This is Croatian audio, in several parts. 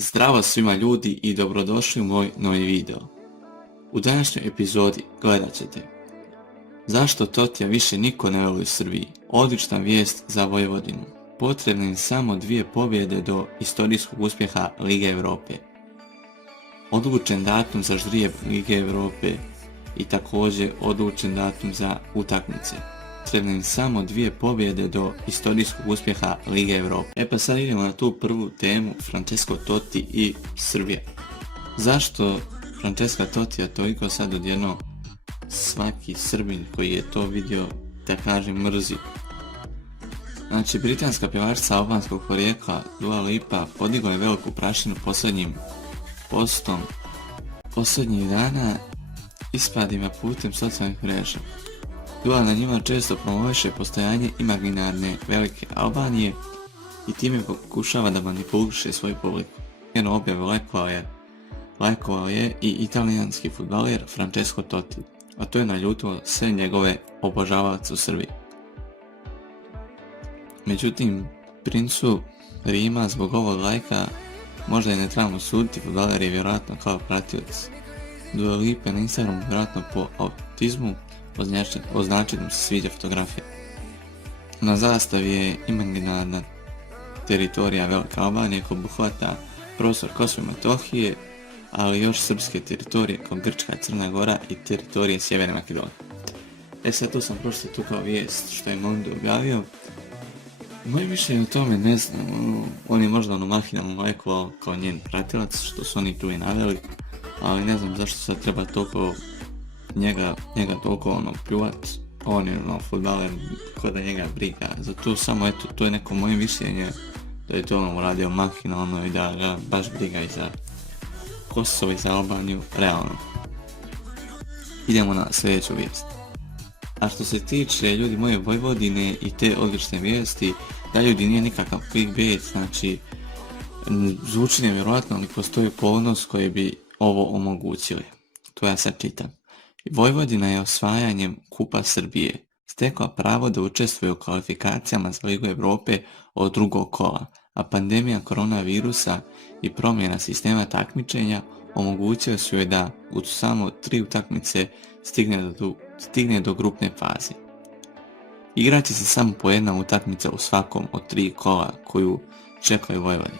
Zdravo svima ljudi i dobrodošli u moj novi video. U današnjoj epizodi gledat ćete zašto Totija više niko ne voli u Srbiji, odlična vijest za Vojvodinu, potrebne im samo 2 pobjede do istorijskog uspjeha Lige Europe, odlučen datum za ždrijeb Lige Europe i također odlučen datum za utakmice. Potrebne im samo 2 pobjede do istorijskog uspjeha Lige Europe. Pa sad idemo na tu prvu temu, Francesco Totti i Srbija. Zašto Francesca Tottija toliko sad odjedno svaki Srbin koji je to vidio, da kažem, mrzi? Znači, britanska pjevačica albanskog porijekla Dua Lipa podigla je veliku prašinu posljednjim postom posljednjih dana ispadima putem socijalnih mreža. Dua na njima često promoviše postojanje imaginarne velike Albanije i time pokušava da manipuliše svoju publiku. Njenu objavu lajkovao je i italijanski fudbaler Francesco Totti, a to je naljutilo sve njegove obožavaoce u Srbiji. Međutim, princu Rima zbog ovog lajka možda i ne trebamo suditi, fudbaler je vjerojatno kao pratilac Dua Lipe na Instagramu, vjerojatno po autizmu, označeno mu se sviđa fotografija. Na zastavi je imaginarna teritorija Velike Albanije koja obuhvata prostor Kosova i Metohije, ali još srpske teritorije kao Grčka, Crna Gora i teritorije Sjeverne Makedonije. Sad tu sam pročitao tu kao vijest što je Mondo objavio. Moje mišljenje o tome ne znam, on je možda mahinalno lajkovao kao njen pratilac, što su oni tu i naveli, ali ne znam zašto sad treba toliko njega toliko pljuvat. On je fudbaler, ko da njega briga za to, samo eto, to je neko moje mišljenje da je to uradio mahinalno i da ga baš briga i za Kosovo i za Albaniju, realno. Idemo na sljedeću vijest. A što se tiče ljudi moje Vojvodine i te odlične vijesti, da ljudi nije nikakav clickbait, znači zvuči nevjerojatno, ali postoji ponos koji bi ovo omogućili. To ja sad čitam. Vojvodina je osvajanjem Kupa Srbije stekla pravo da učestvuje u kvalifikacijama za Ligu Europe od drugog kola, a pandemija koronavirusa i promjena sistema takmičenja omogućile su joj da u samo 3 utakmice stigne do grupne faze. Igraće se samo po jedna utakmica u svakom od 3 kola koju čekaju Vojvodinu,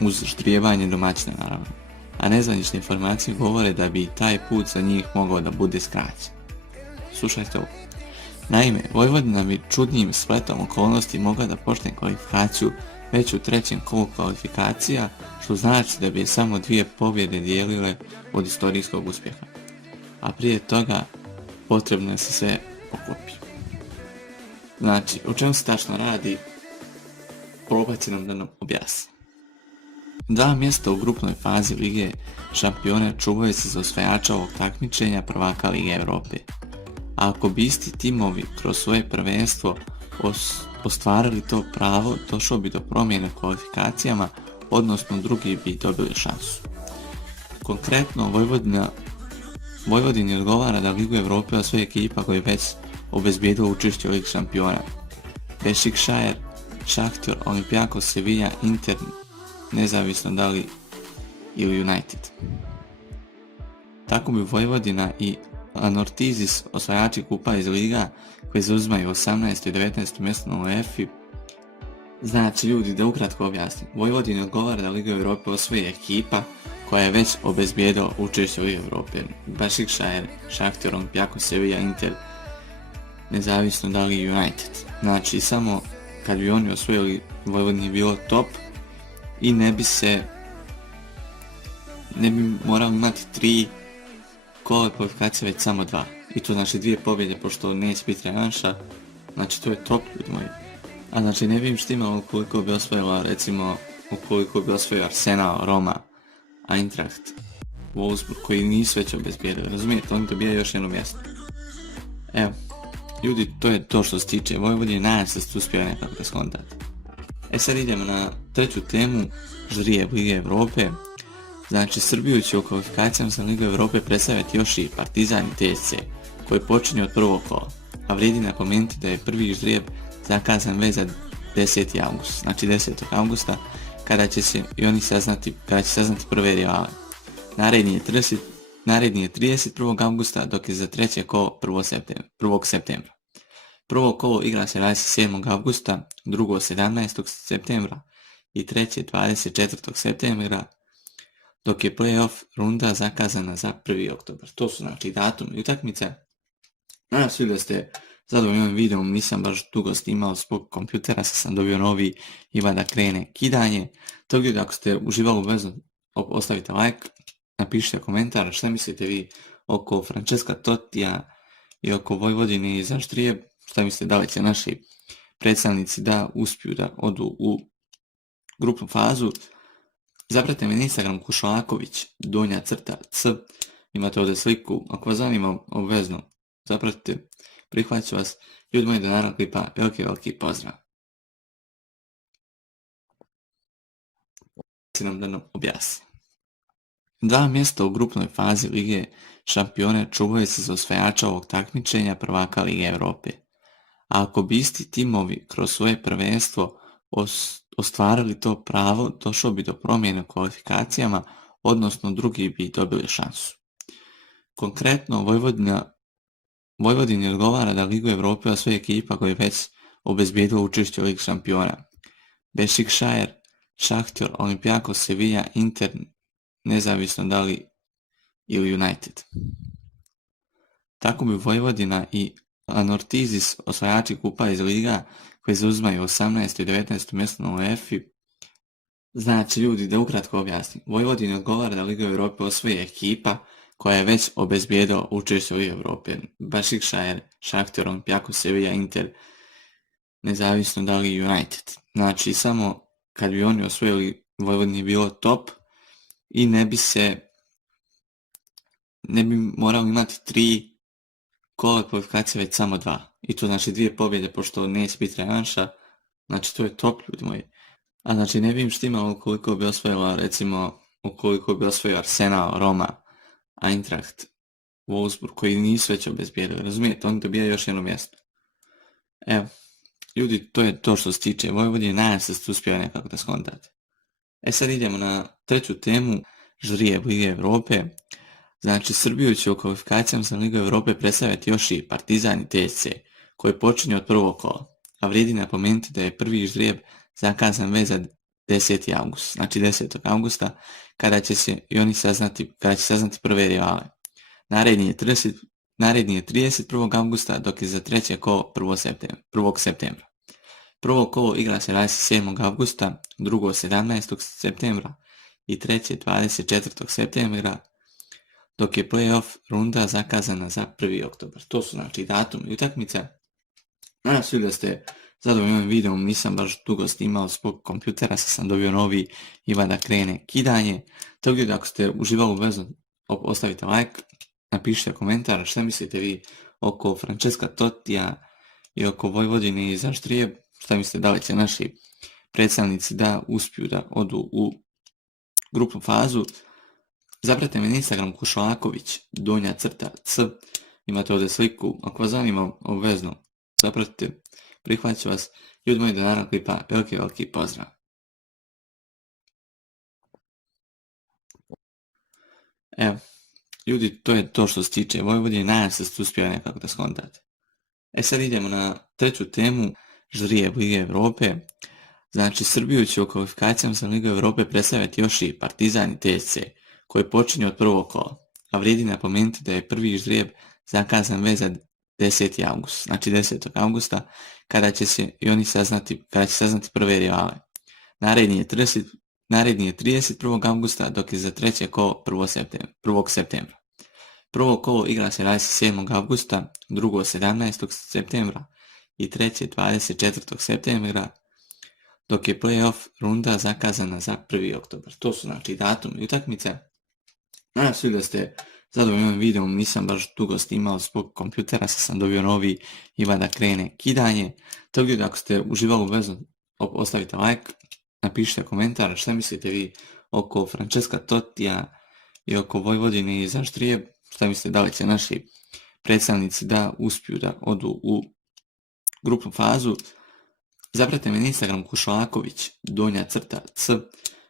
uz ždrijebanje domaćina naravno, a nezvanične informacije govore da bi taj put za njih mogao da bude skraćen. Slušajte ovo. Naime, Vojvodina bi čudnim spletom okolnosti mogla da počne kvalifikaciju već u 3. kolu kvalifikacija, što znači da bi samo 2 pobjede dijelile od istorijskog uspjeha. A prije toga potrebno je se sve poklopi. Znači, o čemu se tačno radi, probat će nam da nam objasni. 2 mjesta u grupnoj fazi Lige šampiona čuvaju se za osvajača ovog takmičenja prvaka Lige Europe. A ako bi isti timovi kroz svoje prvenstvo ostvarili to pravo, došlo bi do promjene u kvalifikacijama, odnosno drugi bi dobili šansu. Konkretno, Vojvodini odgovara da Ligu Europe osvoji ekipa koja je već obezbijedila učešće u Ligi šampiona: Beşiktaş, Shakhtar, Olympiakos, Sevilla, Inter, nezavisno da li ili United. Tako bi Vojvodina i Anortizis, osvajači kupa iz liga koji zauzimaju 18. i 19. mjesto na UEFA. Znači ljudi, da ukratko objasnim, Vojvodina odgovara da Liga Europe osvoji ekipa koja je već obezbijedila učešće u Ligi Europe: Beşiktaş, Shakhtar, Olympiakos, Sevilla, Inter, nezavisno da li United. Znači samo kad bi oni osvojili, Vojvodini bilo top i ne bi morali imati 3 kola kvalifikacije, već samo 2. I to znači 2 pobjede, pošto neće biti revanša. Znači to je top, ljudi moji. A znači ne bi im štimalo ukoliko bi osvojila, recimo, ukoliko bi osvojio Arsenal, Roma, Eintracht, Wolfsburg, koji nisu već obezbijedili. Razumijete, oni dobijaju još jedno mjesto. Evo, ljudi, to je to što se tiče Vojvodine, nadam se da ste uspjeli nekako da skontate. Sad idemo na treću temu, ždrijeb Lige Europe. Znači, Srbiju će u kvalifikacijama za Ligu Europe predstavljati još i Partizan i TSC, koji počinje od prvog kola, a vrijedi napomenuti da je prvi ždrijeb zakazan već za 10. august, znači 10. augusta, kada će saznati prve rivale. Naredni je 31. augusta, dok je za treće kolo 1. septembra. Prvo kolo igra se 27. augusta, drugo 17. septembra i treće 24. septembra, dok je play-off runda zakazana za 1. oktobar. To su znači datumi utakmice. Nadam se da ste zadovoljni ovim videom, nisam baš dugo snimao zbog kompjutera, sam dobio novi i da krene kidanje. Tako da ako ste uživali u vezu, ostavite like, napišite komentar šta mislite vi oko Francesca Tottija i oko Vojvodine i Zaštrijeb, šta mislite da li će naši predstavnici da uspiju da odu u grupnu fazu. Zapratite me na Instagram Kušlaković _c, imate ovdje sliku, ako vas zanima obvezno zapratite, prihvatit ću vas i od mojeg do naravnog klipa veliki pozdrav. Nam da nam objasni. 2 mjesta u grupnoj fazi Lige šampiona čuvaju se za osvajača ovog takmičenja prvaka Lige Europe. A ako bi isti timovi kroz svoje prvenstvo ostvarili to pravo, došlo bi do promjene u kvalifikacijama, odnosno drugi bi dobili šansu. Konkretno, Vojvodini odgovara da Ligu Europe osvoji ekipa koja je već obezbijedila učešće u Ligi šampiona. Bešikšajer, Šahtjor, Olympiakos, Sevilla, Inter, nezavisno da li ili United. Tako bi Vojvodina i Anortizis, osvajači kupa iz liga koji zauzimaju 18. i 19. mjesto na UEFA. Znači ljudi, da ukratko objasnim, Vojvodini odgovara da Ligu Europe osvoji ekipa koja je već obezbijedila učešće u Ligi Europe. Bešikšajer, Šahtjor, Olympiakos, Sevilla, Inter, nezavisno da li United. Znači samo kad bi oni osvojili, Vojvodini bilo top i ne bi morali imati 3 kola kvalifikacije, već samo 2. I to znači 2 pobjede, pošto neće biti revanša. Znači to je top, ljudi moji. A znači ne bi im štimalo ukoliko bi osvojila, recimo, ukoliko bi osvojio Arsenal, Roma, Eintracht, Wolfsburg, koji nisu već obezbijedili. Razumijete, oni dobijaju još jedno mjesto. Evo, ljudi, to je to što se tiče Vojvodine, nadam se da ste uspjeli nekako da skontate. Sad idemo na treću temu, žrijeb Lige Europe. Znači, Srbiju će u kvalifikacijama za Ligu Europe predstavljati još i Partizan i TSC, koji počinje od prvog kola. A vrijedi napomenuti da je prvi žrijeb zakazan već za 10. august, znači 10. augusta, kada će saznati prve rivale. Naredni je 31. augusta, dok je za treće kolo 1. septembra. Prvo kolo igra se 27. augusta, drugo 17. septembra i treće 24. septembra, dok je play-off runda zakazana za 1. oktobar. To su znači datumi utakmice. Nadam se da ste zadovoljni ovim videom, nisam baš dugo snimao zbog kompjutera, sam dobio novi i da krene kidanje. Tako da ako ste uživali u vezu, ostavite like, napišite komentar šta mislite vi oko Francesca Tottija i oko Vojvodine i Zaštrijeb, šta mislite da li će naši predstavnici da uspiju da odu u grupnu fazu. Zapratite me na Instagram Kušlaković _c, imate ovdje sliku, ako vas zanima obvezno zapratite, prihvatit ću vas i od mojeg do naravnog klipa veliki pozdrav. Evo, ljudi, to je to što se tiče Vojvodine, nadam se da ste uspjeli nekako da skontate. Sad idemo na treću temu, žrijeb Lige Europe. Znači, Srbiju će u kvalifikacijama za Ligu Europe predstavljati još i Partizan i TSC, koji počinje od prvog kola. A vrijedi napomenuti da je prvi žrijeb zakazan već za 10. august, znači 10. augusta, kada će saznati prve rivale. Naredni je 31. augusta, dok je za treće kolo 1. septembra. Prvo kolo igra se 27. augusta, drugo 17. septembra i treće 24. septembra, dok je play-off runda zakazana za 1. oktobar. To su znači datumi utakmice. Nadam se da ste zadovoljni ovim videom, nisam baš dugo snimao zbog kompjutera, sam dobio novi i da krene kidanje. Tako da ako ste uživali u vezu, ostavite like, napišite komentar šta mislite vi oko Francesca Tottija i oko Vojvodine i Zaštrijeb, šta mislite da li će naši predstavnici da uspiju da odu u grupnu fazu. Zapratite me na Instagram Kušlaković, _c,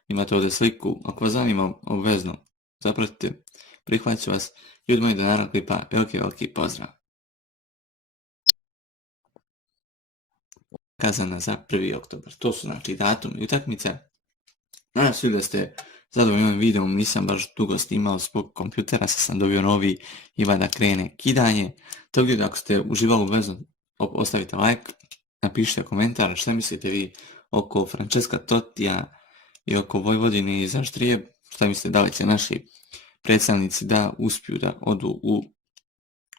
imate ovdje sliku, ako vas zanima obvezno, zapratite, prihvatit ću vas i od mojih do narednog klipa veliki pozdrav. Kazana za 1. oktobar, to su znači datum i utakmice. Nadam se da ste zadovoljni ovim videom, nisam baš dugo snimao zbog kompjutera, sam dobio novi i da krene kidanje. Tako da ako ste uživali obvezno, ostavite like, napišite komentar šta mislite vi oko Francesca Tottija i oko Vojvodine i Zaštrijeb, šta mislite da li će naši predstavnici da uspiju da odu u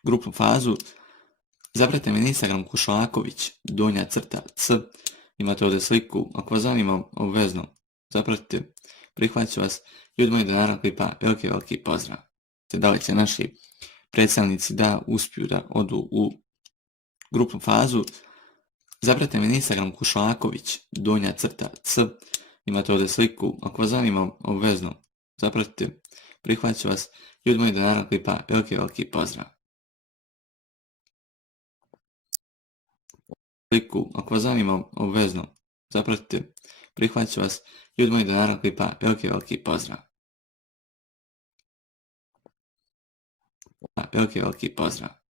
grupnu fazu. Zapratite me na Instagram Kušlaković, _c, imate ovdje sliku, ako vas zanima obvezno, zapratite, prihvatit ću vas i od mojih do narednog klipa veliki pozdrav. Da li će naši predstavnici da uspiju da odu u grupnu fazu. Zapratite me na Instagram Kušlaković, _c, imate ovdje sliku, ako vas zanima obvezno, zapratite, prihvatit ću vas i od mojih do narednog klipa veliki pozdrav. Sliku, ako vas zanima obvezno, zapratite, prihvatit ću vas i od mojih do narednog klipa veliki pozdrav. Veliki pozdrav.